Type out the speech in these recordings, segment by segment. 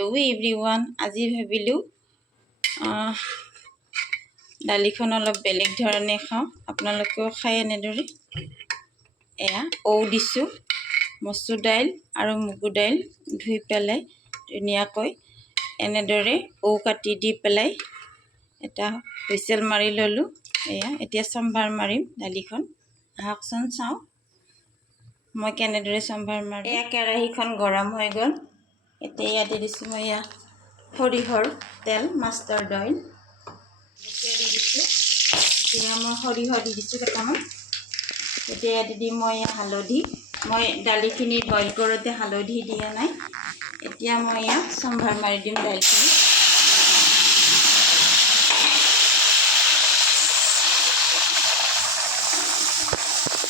Hello everyone, আজি ভাবিলো দালিখন অলপ বেলেগ ধৰণে খাওঁ আপোনালোকেও খাই এনেদৰে এয়া ঔ দিছো মসুৰ দাইল আৰু মুগু দাইল ধুই পেলাই ধুনীয়াকৈ এনেদৰে ঔ কাটি দি পেলাই এটা হুইসেল মাৰি ললো এয়া এতিয়া সম্ভাৰ মাৰিম দালিখন আহকচোন চাওঁ মই কেনেদৰে সম্ভাৰ মাৰো এয়া কেৰাহীখন গৰম হৈ গ'ল এতিয়া ইয়াতে দিছো মই ইয়া সৰিহৰ তেল মাষ্টাৰ্ড অইল এতিয়া দি দিছো এতিয়া মই সৰিহ দি দিছো কেইটামান এতিয়া ইয়াতে দি মই হালধি মই দালিখিনি বইল কৰোঁতে হালধি দিয়া নাই এতিয়া মই ইয়া সম্ভাৰ মাৰি দিম দালিখিনি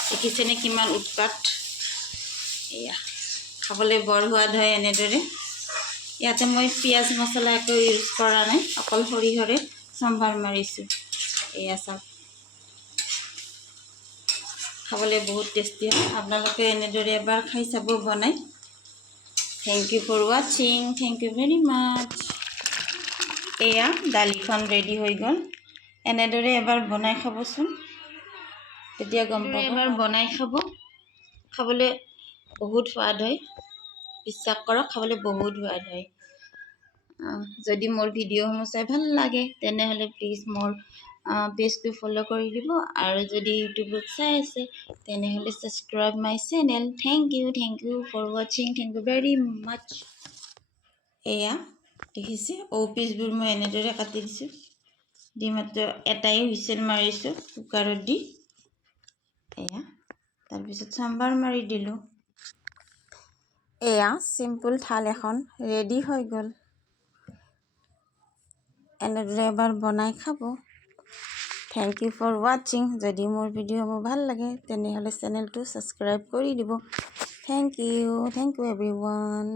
দেখিছেনে কিমান উৎপাত এয়া খাবলৈ বৰ সোৱাদ হয় এনেদৰে ইয়াতে মই পিয়াজ মছলা একো ইউজ কৰা নাই অকল সৰিহৰে সম্ভাৰ মাৰিছো এয়া চাওক খাবলৈ বহুত টেষ্টি হয় আপোনালোকে এনেদৰে এবাৰ খাই চাব বনাই thank you for watching thank you very much এয়া দালিখন ৰেডি হৈ গ'ল এনেদৰে এবাৰ বনাই খাবচোন তেতিয়া গম পাব এবাৰ বনাই খাব খাবলৈ বহুত সোৱাদ হয় বিশ্বাস কৰক খাবলৈ বহুত সোৱাদ হয় যদি মোৰ ভিডিঅ'সমূহ চাই ভাল লাগে তেনেহলে প্লিজ মোৰ পেজটো ফলো কৰি দিব আৰু যদি ইউটিউবত চাই আছে তেনেহলে subscribe my channel thank you for watching thank you very much এয়া দেখিছে ঔ পিচবোৰ মই এনেদৰে কাটি দিছো দি মাত্ৰ এটাই হুইসেল মাৰিছো কুকাৰত দি এয়া তাৰপিছত সম্ভাৰ মাৰি দিলো এয়া সিম্পল থাল এখন ৰেডি হৈ গ'ল এনেদৰে এবাৰ বনাই খাব থ্যাংক ইউ ফৰ ওয়াচিং যদি মোৰ ভিডিঅ'সমূহ ভাল লাগে তেনেহলে চেনেলটো সাবস্ক্ৰাইব কৰি দিব থ্যাংক ইউ এভৰিৱান